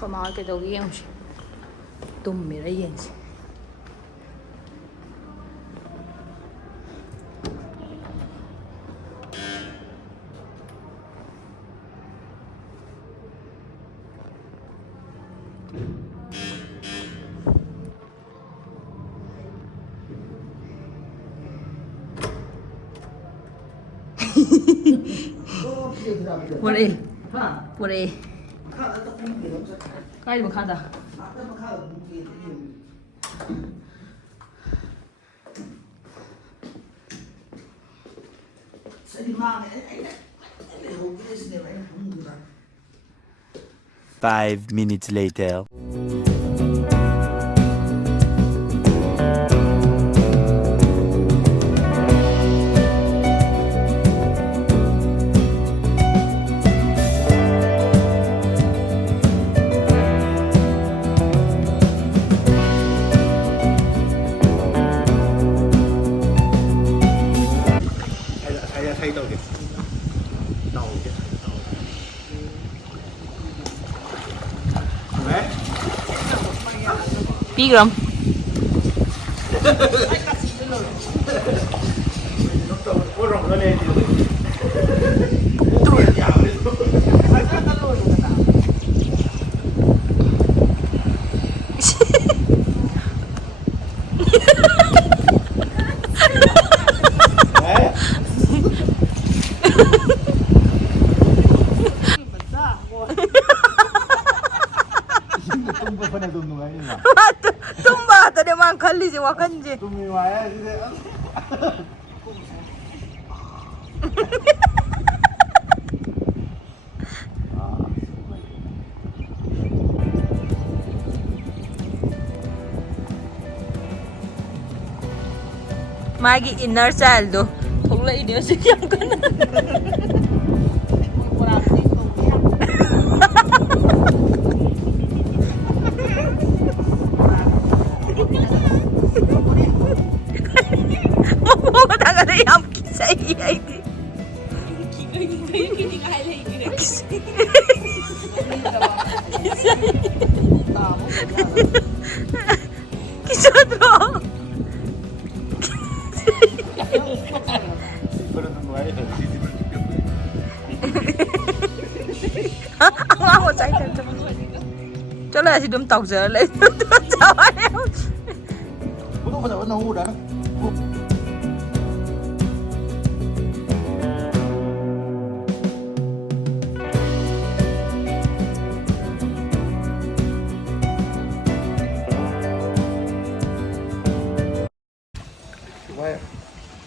ꯀꯃꯥ ꯀꯩꯗꯧꯒꯦ ꯌꯦꯡꯉꯨꯁꯤ ꯇꯨꯝꯃꯤꯔ ꯌꯦꯡꯁꯤ ꯄꯨꯔꯛꯑꯦ ꯄꯨꯔꯛꯑꯦ ꯀꯥꯏꯗ ꯃꯈꯥꯗ Five minutes later. Pigram. Tumba tadi makan li je makan je. Tumi waya je. Magi inner child do. Thogla ini sih yang kena. Cho là gì đâm tàu giờ lấy cháu em. Không phải nó hú đó.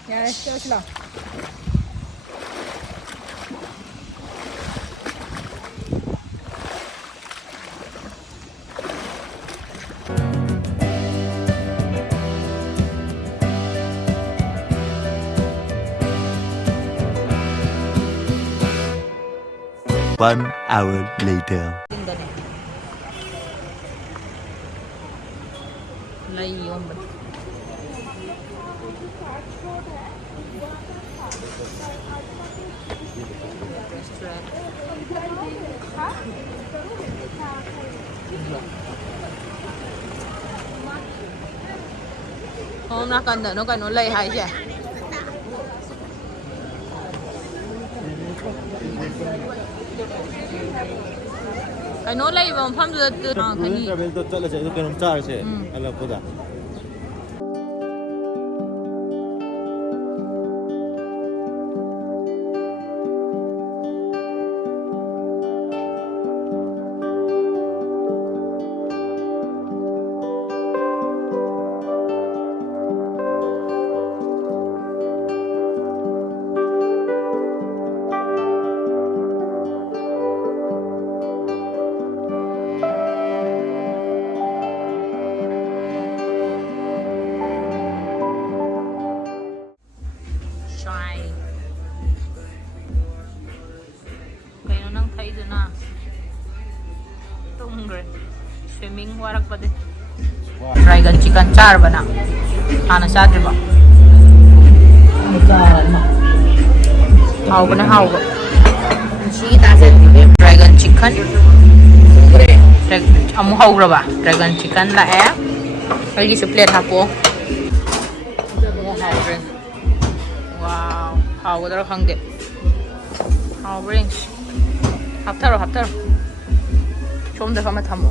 Ya, chơi nào. One hour later. Lấy vô mình. Hôm nay cần đợi nó cần nó lây hay chứ? Cái nó lây vào phong từ cái gì? Cái bên đó là sẽ cái nông trại sẽ, là có gì? Swimming warak pa din. Dragon chicken char ba na? Hana siya, di ba? Hao ba na hao ba? Dragon chicken. amu hauraba dragon chicken la e ai su plate hapo mo haure wow haudara khangde haure haptaro chomda kama thamo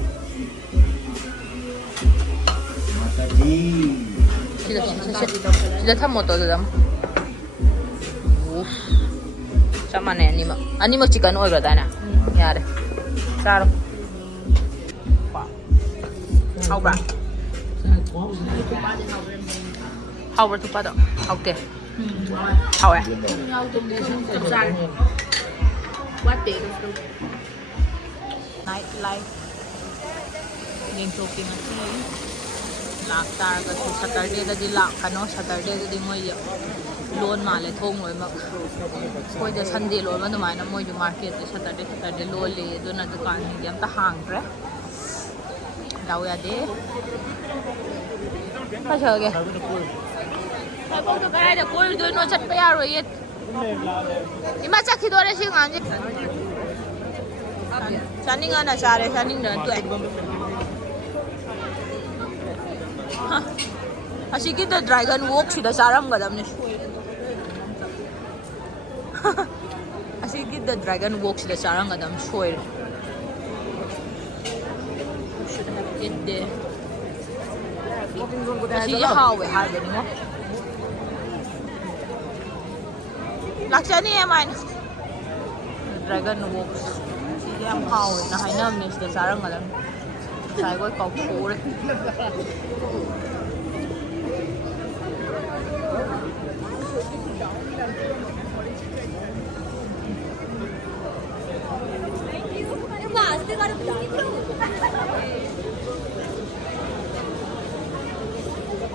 sida thamo to dam chamane anima chicken oiga dana yare charo haubra haubra tu pada haute hawe what day nightlife gangtok na si laktar ka su Saturday da di lak kano Saturday da di moy loan male thong loi mak koi da Sunday lo ma numai na moy ju market Saturday lo le do na dukan ni yam ta hang pre daw ya de pa chage pa ko to kai da koi do no chat pa ya ro yet ima chakhi do re sing anje Shining ana share shining na tu asiki the dragon walk sida saram gadam ne asiki the dragon walk sida saram gadam shoir should have get there asiki hawe harbe ni mo lakshani e mine dragon walk em hao na hai nam ni sida saram gadam sai goi kau khore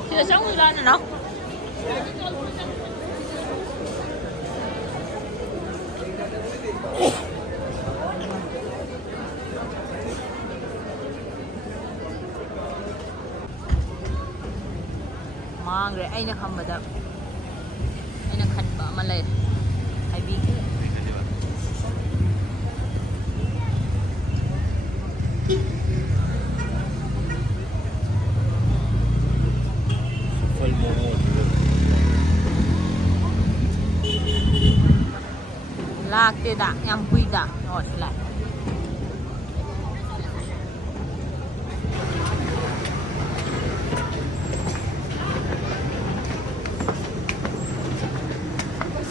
Sila siyang ulan na, no? Mangre, ay nakambada. Ay nakhanba, malay. Ay bigi. Lakte da, yang hui da, oh sila.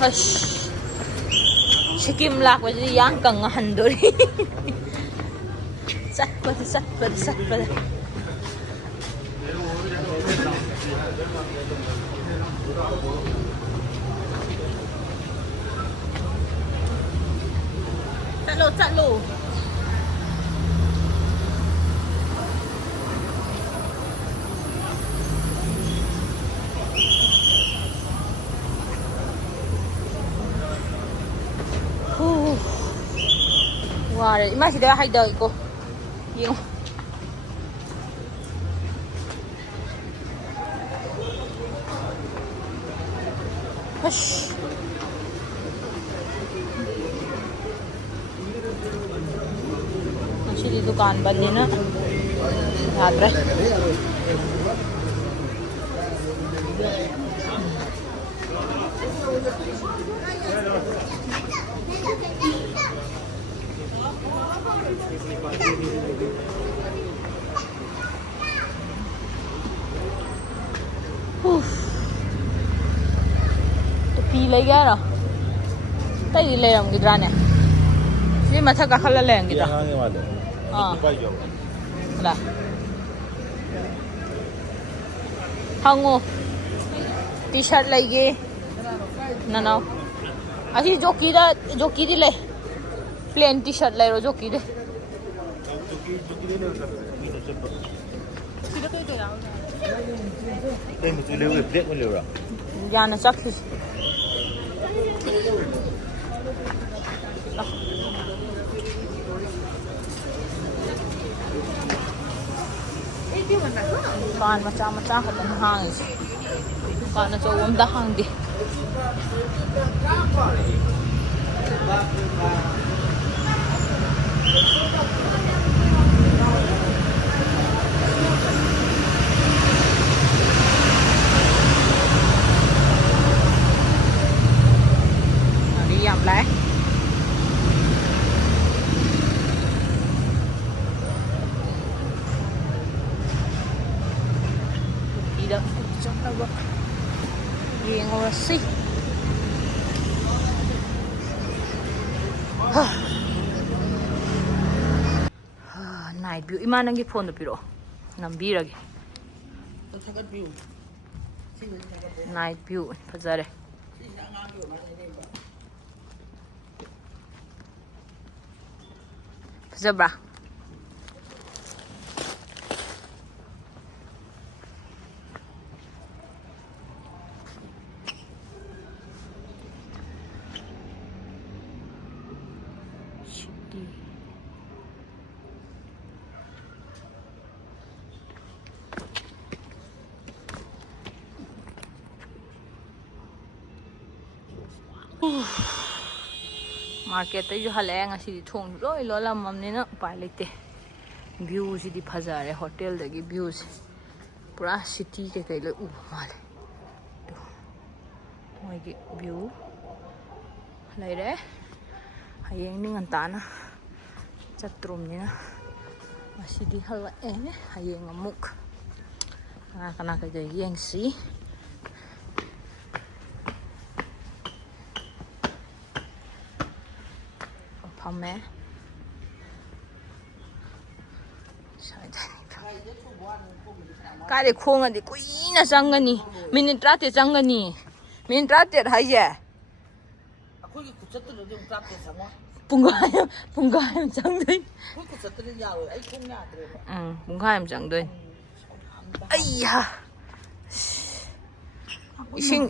Hush. Sikkim lak wa yang kang handori. Sat pada. Chalo. Wah, ima sida haida iko. Yung Hush. Actually, दुकान बंद है ना याद रहे तो P ले गया ना तई ले हम किधर ने ये मथा का खला ले हम किधर là hangô t-shirt lấy ghê nào thì jockey đi lấy plain t-shirt lấy rồi jockey đi đây một cái liều được biết con liều rồi ra nó chắc thì dukaan macam-macam katong hangis. Dukaan na sa dahang di. ꯌꯦꯡꯍꯧꯔꯁꯤ 나이트 뷰 이마 ꯅꯪꯒꯤ ꯐꯣꯟꯗꯣ ꯄꯤꯔꯛꯑꯣ ꯅꯝꯕꯤꯔꯒꯦ 나이트 뷰 ꯐꯖꯔꯦ فجبرة 마켓ꯗꯩꯁꯨ ꯍꯜꯂꯛꯑꯦ ꯉꯁꯤꯗꯤ ꯊꯣꯡꯁꯨ ꯂꯣꯏ ꯂꯣꯜꯂꯝꯃꯕꯅꯤꯅ ꯎꯄꯥꯏ ꯂꯩꯇꯦ ꯚ꯭ꯌꯨꯁꯤꯗꯤ ꯐꯖꯔꯦ ꯍꯣꯇꯦꯜꯗꯒꯤ ꯚ꯭ꯌꯨꯁꯦ ꯄꯨꯔꯥ ꯁꯤꯇꯤ ꯀꯩꯀꯩ ꯂꯣꯏ ꯎꯕ ꯃꯥꯜꯂꯦ ꯃꯣꯏꯒꯤ ꯚ꯭ꯌꯨ ꯂꯩꯔꯦ ꯍꯌꯦꯡꯗꯤ ꯉꯟꯇꯥꯅ ꯆꯠꯇ꯭ꯔꯣꯝꯅꯤꯅ ꯉꯁꯤꯗꯤ ꯍꯜꯂꯛꯑꯦ ꯍꯌꯦꯡ ꯑꯃꯨꯛ ꯀꯅꯥ ꯀꯅꯥ ꯀꯩꯀꯩ ꯌꯦꯡꯁꯤ ꯐꯝꯃꯦ ꯀꯥꯏꯗꯩ ꯈꯣꯡꯉꯗꯤ ꯀꯨꯏꯅ ꯆꯪꯒꯅꯤ ꯃꯤꯅꯤꯠ 30 ꯆꯪꯒꯅꯤ ꯃꯤꯅꯤꯠ 30 ꯍꯥꯏꯁꯦ ꯑꯩꯈꯣꯏꯒꯤ ꯈꯨꯆꯠꯇꯨꯗꯗꯤ ꯑꯃꯨꯛ 30 ꯆꯪꯉꯣꯏ ꯄꯨꯡꯈꯥꯏ ꯑꯃ ꯆꯪꯗꯣꯏ ꯑꯩꯈꯣꯏ ꯈꯨꯆꯠꯇꯨꯗꯤ ꯌꯥꯔꯣꯏ ꯑꯩ ꯈꯣꯡ ꯌꯥꯗ꯭ꯔꯦꯕ ꯄꯨꯡꯈꯥꯏ ꯑꯃ ꯆꯪꯗꯣꯏ ꯑꯩꯌꯥ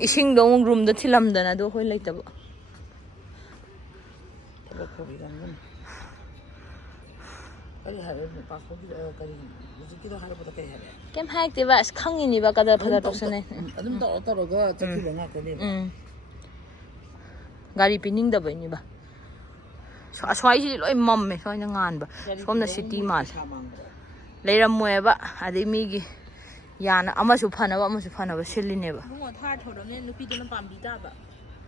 ꯏꯁꯤꯡꯗꯣ ꯑꯃꯨꯛ ꯔꯨꯝꯗ ꯊꯤꯜꯂꯝꯗꯅ ꯑꯗꯣ ꯑꯩꯈꯣꯏ ꯂꯩꯇꯕ ꯊꯕꯛ ꯇꯧꯕꯤꯔꯝꯒꯅꯤ ꯀꯔꯤ ꯍꯥꯏꯔꯦ ꯄꯥꯁꯄꯣꯔꯠꯀꯤꯗꯣ ꯀꯔꯤ ꯍꯧꯖꯤꯛꯀꯤꯗꯣ ꯍꯥꯏꯔꯛꯄꯗ ꯀꯔꯤ ꯍꯥꯏꯔꯦ ꯀꯩꯝ ꯍꯥꯏꯔꯛꯇꯦꯕ ꯑꯁ ꯈꯪꯉꯤꯅꯤꯕ ꯀꯗꯔ ꯐꯗꯔ ꯇꯧꯁꯟꯅꯩ ꯑꯗꯨꯝ ꯇꯧꯔꯒ ꯆꯠꯈꯤꯕ ꯉꯥꯛꯇꯅꯦꯕ ꯒꯥꯔꯤ ꯄꯤꯅꯤꯡꯗꯕꯩꯅꯤꯕ ꯑꯁ꯭ꯋꯥꯏꯁꯤꯗꯤ ꯂꯣꯏ ꯃꯝꯃꯦ ꯁ꯭ꯋꯥꯏꯅ ꯉꯥꯟꯕ ꯁꯣꯝꯅ ꯁꯤꯇꯤ ꯃꯥꯜꯂꯦ ꯂꯩꯔꯝꯃꯣꯏꯕ ꯑꯗꯩ ꯃꯤꯒꯤ ꯌꯥꯅ ꯑꯃꯁꯨ ꯐꯅꯕ ꯁꯤꯜꯂꯤꯅꯦꯕ ꯊꯥꯔ ꯊꯧꯔꯝꯅꯦ ꯅꯨꯄꯤꯗꯨꯅ ꯄꯥꯝꯕꯤ ꯇꯥꯕ